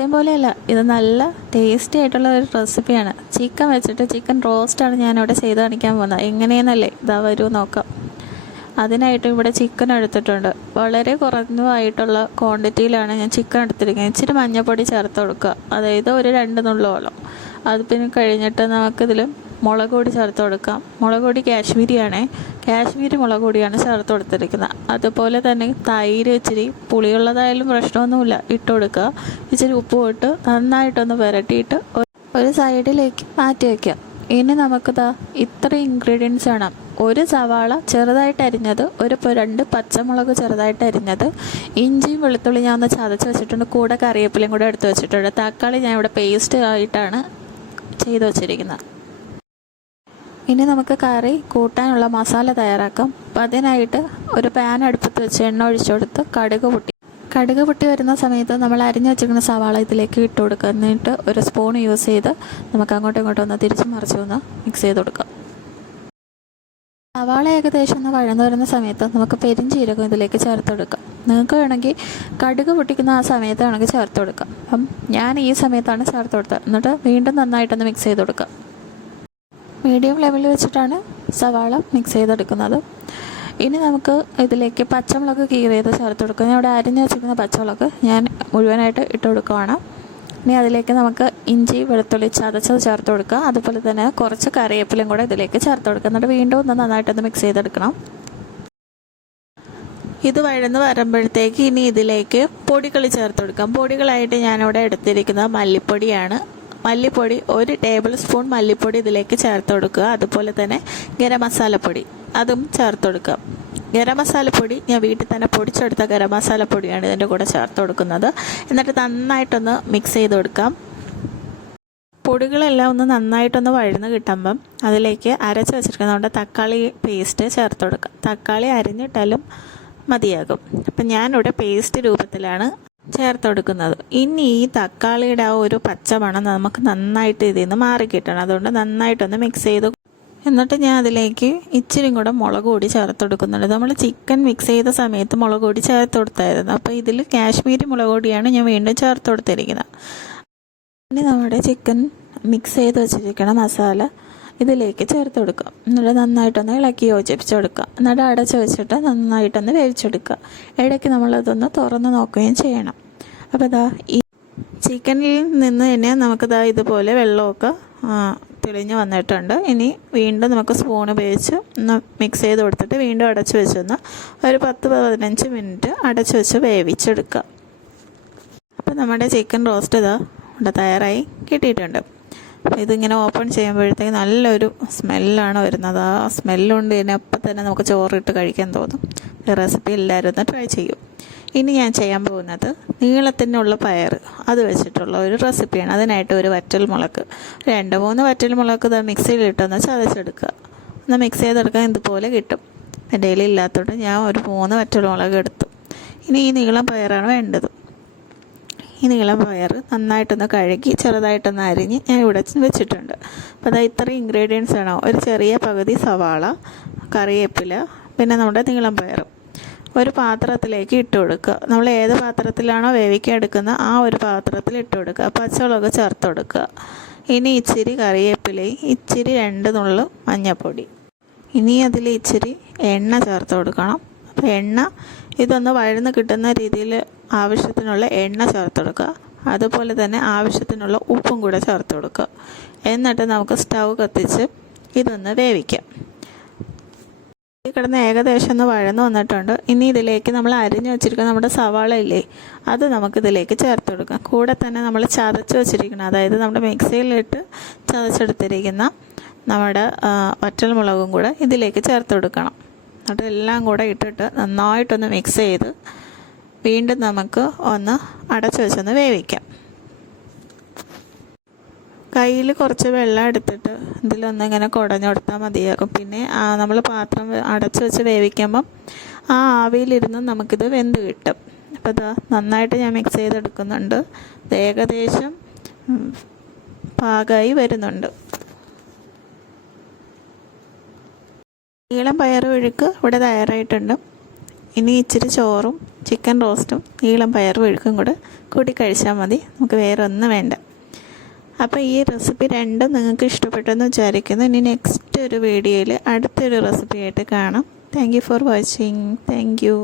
എന്നത്തെയും പോലെയല്ല ഇത് നല്ല ടേസ്റ്റി ആയിട്ടുള്ള ഒരു റെസിപ്പിയാണ് ചിക്കൻ വെച്ചിട്ട് ചിക്കൻ റോസ്റ്റാണ് ഞാനിവിടെ ചെയ്ത് കാണിക്കാൻ പോകുന്നത്. എങ്ങനെയെന്നല്ലേ? ഇതാ വരൂ നോക്കാം. അതിനായിട്ട് ഇവിടെ ചിക്കൻ എടുത്തിട്ടുണ്ട്. വളരെ കുറഞ്ഞതായിട്ടുള്ള ക്വാണ്ടിറ്റിയിലാണ് ഞാൻ ചിക്കൻ എടുത്തിരിക്കുന്നത്. ഇച്ചിരി മഞ്ഞൾപ്പൊടി ചേർത്ത് കൊടുക്കുക. അതായത് ഒരു രണ്ട് നുള്ളോളം. അത് പിന്നെ കഴിഞ്ഞിട്ട് നമുക്കിതിൽ മുളക് പൊടി ചേർത്ത് കൊടുക്കാം. മുളക് പൊടി കാശ്മീരിയാണേ. കാശ്മീരി മുളക് പൊടിയാണ് ചേർത്ത് കൊടുത്തിരിക്കുന്നത്. അതുപോലെ തന്നെ തൈര് ഇച്ചിരി പുളിയുള്ളതായാലും പ്രശ്നമൊന്നുമില്ല. ഇട്ട് കൊടുക്കുക. ഇച്ചിരി ഉപ്പ് ഇട്ട് നന്നായിട്ടൊന്ന് പുരട്ടിയിട്ട് ഒരു സൈഡിലേക്ക് മാറ്റി വയ്ക്കുക ഇനി നമുക്കിതാ ഇത്ര ഇൻഗ്രീഡിയൻസ് വേണം. ഒരു സവാള ചെറുതായിട്ട് അരിഞ്ഞത് ഒരു രണ്ട് പച്ചമുളക് ചെറുതായിട്ട് അരിഞ്ഞത് ഇഞ്ചിയും വെളുത്തുള്ളി ഞാൻ ഒന്ന് ചതച്ച് വെച്ചിട്ടുണ്ട്. കൂടെ കറിവേപ്പിലയും കൂടെ എടുത്ത് വെച്ചിട്ടുണ്ട്. തക്കാളി ഞാൻ ഇവിടെ പേസ്റ്റ് ആയിട്ടാണ് ചെയ്ത് വെച്ചിരിക്കുന്നത്. ഇനി നമുക്ക് കറി കൂട്ടാനുള്ള മസാല തയ്യാറാക്കാം. അപ്പം അതിനായിട്ട് ഒരു പാൻ അടുപ്പത്ത് വെച്ച് എണ്ണ ഒഴിച്ചു കൊടുത്ത് കടുക് പൊട്ടി. കടുക് പൊട്ടി വരുന്ന സമയത്ത് നമ്മൾ അരിഞ്ഞു വെച്ചിരിക്കുന്ന സവാള ഇതിലേക്ക് ഇട്ട് കൊടുക്കുക. എന്നിട്ട് ഒരു സ്പൂൺ യൂസ് ചെയ്ത് നമുക്ക് അങ്ങോട്ടും ഇങ്ങോട്ടും ഒന്ന് തിരിച്ചു മറിച്ച് ഒന്ന് മിക്സ് ചെയ്ത് കൊടുക്കുക സവാള ഏകദേശം ഒന്ന് വഴന്നു വരുന്ന സമയത്ത് നമുക്ക് പെരിഞ്ചീരകം ഇതിലേക്ക് ചേർത്ത് കൊടുക്കാം. നിങ്ങൾക്ക് വേണമെങ്കിൽ കടുക് പൊട്ടിക്കുന്ന ആ സമയത്ത് വേണമെങ്കിൽ ചേർത്ത് കൊടുക്കാം. അപ്പം ഞാൻ ഈ സമയത്താണ് ചേർത്ത് കൊടുത്തത്. എന്നിട്ട് വീണ്ടും നന്നായിട്ടൊന്ന് മിക്സ് ചെയ്ത് കൊടുക്കാം മീഡിയം ലെവലിൽ വെച്ചിട്ടാണ് സവാള മിക്സ് ചെയ്തെടുക്കുന്നത്. ഇനി നമുക്ക് ഇതിലേക്ക് പച്ചമുളക് കീറിയത് ചേർത്ത് കൊടുക്കുക ഞാൻ ഇവിടെ അരിഞ്ഞ് വെച്ചിരിക്കുന്ന പച്ചമുളക് ഞാൻ മുഴുവനായിട്ട് ഇട്ട് കൊടുക്കുവാണ്. ഇനി അതിലേക്ക് നമുക്ക് ഇഞ്ചി വെളുത്തുള്ളി ചതച്ചത് ചേർത്ത് കൊടുക്കുക. അതുപോലെ തന്നെ കുറച്ച് കറിവേപ്പിലും കൂടെ ഇതിലേക്ക് ചേർത്ത് കൊടുക്കുക. എന്നിട്ട് വീണ്ടും ഒന്ന് നന്നായിട്ടൊന്ന് മിക്സ് ചെയ്തെടുക്കണം. ഇത് വഴന്ന് വരുമ്പോഴത്തേക്ക് ഇനി ഇതിലേക്ക് പൊടികൾ ചേർത്ത് കൊടുക്കാം. പൊടികളായിട്ട് ഞാനിവിടെ എടുത്തിരിക്കുന്നത് മല്ലിപ്പൊടിയാണ്. മല്ലിപ്പൊടി ഒരു ടേബിൾ സ്പൂൺ മല്ലിപ്പൊടി ഇതിലേക്ക് ചേർത്ത് കൊടുക്കുക. അതുപോലെ തന്നെ ഗരം മസാലപ്പൊടി അതും ചേർത്ത് കൊടുക്കുക. ഗരം മസാലപ്പൊടി ഞാൻ വീട്ടിൽ തന്നെ പൊടിച്ചെടുത്ത ഗരം മസാലപ്പൊടിയാണ് ഇതിന്റെ കൂടെ ചേർത്ത് കൊടുക്കുന്നത്. എന്നിട്ട് നന്നായിട്ടൊന്ന് മിക്സ് ചെയ്ത് കൊടുക്കാം. പൊടികളെല്ലാം ഒന്ന് നന്നായിട്ടൊന്ന് വഴന്ന് കിട്ടുമ്പം അതിലേക്ക് അരച്ച് വെച്ചിരിക്കുന്നതുകൊണ്ട് തക്കാളി പേസ്റ്റ് ചേർത്ത് കൊടുക്കാം തക്കാളി അരിഞ്ഞിട്ടാലും മതിയാകും. അപ്പം ഞാനിവിടെ പേസ്റ്റ് രൂപത്തിലാണ് ചേർത്ത് കൊടുക്കുന്നത് ഇനി ഈ തക്കാളിയുടെ ആ ഒരു പച്ചമണം നമുക്ക് നന്നായിട്ട് ഇതിൽ നിന്ന് മാറി കിട്ടണം. അതുകൊണ്ട് നന്നായിട്ടൊന്ന് മിക്സ് ചെയ്ത് എന്നിട്ട് ഞാൻ അതിലേക്ക് ഇച്ചിരി കൂടെ മുളക് പൊടി ചേർത്ത് കൊടുക്കുന്നുണ്ട് നമ്മൾ ചിക്കൻ മിക്സ് ചെയ്ത സമയത്ത് മുളക് പൊടി ചേർത്ത് കൊടുത്തായിരുന്നു അപ്പോൾ ഇതിൽ കാശ്മീരി മുളക് പൊടിയാണ് ഞാൻ വീണ്ടും ചേർത്ത് കൊടുത്തിരിക്കുന്നത് ഇനി നമ്മുടെ ചിക്കൻ മിക്സ് ചെയ്ത് വെച്ചിരിക്കണ മസാല ഇതിലേക്ക് ചേർത്ത് കൊടുക്കുക. എന്നിട്ട് നന്നായിട്ടൊന്ന് ഇളക്കി യോജിപ്പിച്ച് കൊടുക്കുക. എന്നിട്ട് അടച്ച് വെച്ചിട്ട് നന്നായിട്ടൊന്ന് വേവിച്ചെടുക്കുക. ഇടയ്ക്ക് നമ്മളതൊന്ന് തുറന്ന് നോക്കുകയും ചെയ്യണം. അപ്പോൾ ഇതാ ഈ ചിക്കനിൽ നിന്ന് തന്നെ നമുക്കിതാ ഇതുപോലെ വെള്ളമൊക്കെ തെളിഞ്ഞ് വന്നിട്ടുണ്ട്. ഇനി വീണ്ടും നമുക്ക് സ്പൂൺ ഉപയോഗിച്ച് ഒന്ന് മിക്സ് ചെയ്ത് കൊടുത്തിട്ട് വീണ്ടും അടച്ചു വെച്ചൊന്ന് ഒരു പത്ത് പതിനഞ്ച് മിനിറ്റ് അടച്ചു വെച്ച് വേവിച്ചെടുക്കുക. അപ്പോൾ നമ്മുടെ ചിക്കൻ റോസ്റ്റ് ഇതാ ഇവിടെ തയ്യാറായി കിട്ടിയിട്ടുണ്ട്. ഇതിങ്ങനെ ഓപ്പൺ ചെയ്യുമ്പോഴത്തേക്ക് നല്ലൊരു സ്മെല്ലാണ് വരുന്നത്. ആ സ്മെല്ലുണ്ട് തന്നെ അപ്പം തന്നെ നമുക്ക് ചോറിട്ട് കഴിക്കാൻ തോന്നും. ഈ റെസിപ്പി എല്ലാവരും ഒന്ന് ട്രൈ ചെയ്യും. ഇനി ഞാൻ ചെയ്യാൻ പോകുന്നത് നീളത്തിനുള്ള പയർ അത് വെച്ചിട്ടുള്ള ഒരു റെസിപ്പിയാണ് അതിനായിട്ട് ഒരു വറ്റൽ മുളക്. രണ്ട് മൂന്ന് വറ്റൽ മുളക് ഇതാ മിക്സിയിലിട്ടൊന്ന് ചതച്ചെടുക്കുക ഒന്ന് മിക്സ് ചെയ്തെടുക്കാൻ ഇതുപോലെ കിട്ടും. എന്റെ കയ്യിൽ ഇല്ലാത്തതുകൊണ്ട് ഞാൻ ഒരു മൂന്ന് വറ്റൽ മുളക് എടുത്തു. ഇനി ഈ നീളം പയറാണ് വേണ്ടത്. ഈ നീളം പയർ നന്നായിട്ടൊന്ന് കഴുകി ചെറുതായിട്ടൊന്ന് അരിഞ്ഞ് ഞാൻ ഇവിടെ വെച്ചിട്ടുണ്ട്. അപ്പോൾ അതാ ഇത്രയും ഇൻഗ്രീഡിയൻസ് ആണ്. ഒരു ചെറിയ പകുതി സവാള കറിവേപ്പില പിന്നെ നമ്മുടെ നീളം പയർ ഒരു പാത്രത്തിലേക്ക് ഇട്ട് കൊടുക്കുക. നമ്മൾ ഏത് പാത്രത്തിലാണോ വേവിക്കാൻ എടുക്കുന്നത് ആ ഒരു പാത്രത്തിൽ ഇട്ട് കൊടുക്കുക. പച്ചമുളക് ചേർത്ത് കൊടുക്കുക. ഇനി ഇച്ചിരി കറിവേപ്പിലയും ഇച്ചിരി രണ്ട് നുള്ളു മഞ്ഞൾപ്പൊടി ഇനി അതിൽ ഇച്ചിരി എണ്ണ ചേർത്ത് കൊടുക്കണം. അപ്പോൾ എണ്ണ ഇതൊന്ന് വഴന്ന് കിട്ടുന്ന രീതിയിൽ ആവശ്യത്തിനുള്ള എണ്ണ ചേർത്ത് കൊടുക്കുക അതുപോലെ തന്നെ ആവശ്യത്തിനുള്ള ഉപ്പും കൂടെ ചേർത്ത് കൊടുക്കുക എന്നിട്ട് നമുക്ക് സ്റ്റൗ കത്തിച്ച് ഇതൊന്ന് വേവിക്കാം. കിടന്ന് ഏകദേശം ഒന്ന് വഴന്ന് വന്നിട്ടുണ്ട്. ഇനി ഇതിലേക്ക് നമ്മൾ അരിഞ്ഞു വെച്ചിരിക്കുന്ന നമ്മുടെ സവാള ഇല്ലേ അത് നമുക്ക് ഇതിലേക്ക് ചേർത്ത് കൊടുക്കാം കൂടെ തന്നെ നമ്മൾ ചതച്ച് വെച്ചിരിക്കണം അതായത് നമ്മുടെ മിക്സിയിലിട്ട് ചതച്ചെടുത്തിരിക്കുന്ന നമ്മുടെ വറ്റൽ മുളകും കൂടെ ഇതിലേക്ക് ചേർത്ത് കൊടുക്കണം എന്നിട്ട് എല്ലാം കൂടെ ഇട്ടിട്ട് നന്നായിട്ടൊന്ന് മിക്സ് ചെയ്ത് വീണ്ടും നമുക്ക് ഒന്ന് അടച്ചു വെച്ചൊന്ന് വേവിക്കാം. കയ്യിൽ കുറച്ച് വെള്ളം എടുത്തിട്ട് ഇതിലൊന്ന് ഇങ്ങനെ കുടഞ്ഞു കൊടുത്താൽ മതിയാകും. പിന്നെ നമ്മൾ പാത്രം അടച്ച് വെച്ച് വേവിക്കുമ്പം ആ ആവിയിലിരുന്ന് നമുക്കിത് വെന്ത് കിട്ടും. അപ്പോൾ ഇത് നന്നായിട്ട് ഞാൻ മിക്സ് ചെയ്തെടുക്കുന്നുണ്ട്. ഏകദേശം പാകമായി വരുന്നുണ്ട്. നീളം പയർ ഒഴുക്ക് ഇവിടെ തയ്യാറായിട്ടുണ്ട്. ഇനി ഇച്ചിരി ചോറും ചിക്കൻ റോസ്റ്റും നീളം പയർ മെഴുക്കും കൂടെ കൂട്ടി കഴിച്ചാൽ മതി. നമുക്ക് വേറെ ഒന്നും വേണ്ട. അപ്പോൾ ഈ റെസിപ്പി രണ്ടും നിങ്ങൾക്ക് ഇഷ്ടപ്പെട്ടെന്ന് വിചാരിക്കുന്നു. ഇനി നെക്സ്റ്റ് ഒരു വീഡിയോയിൽ അടുത്തൊരു റെസിപ്പി ആയിട്ട് കാണാം. Thank you for watching thank you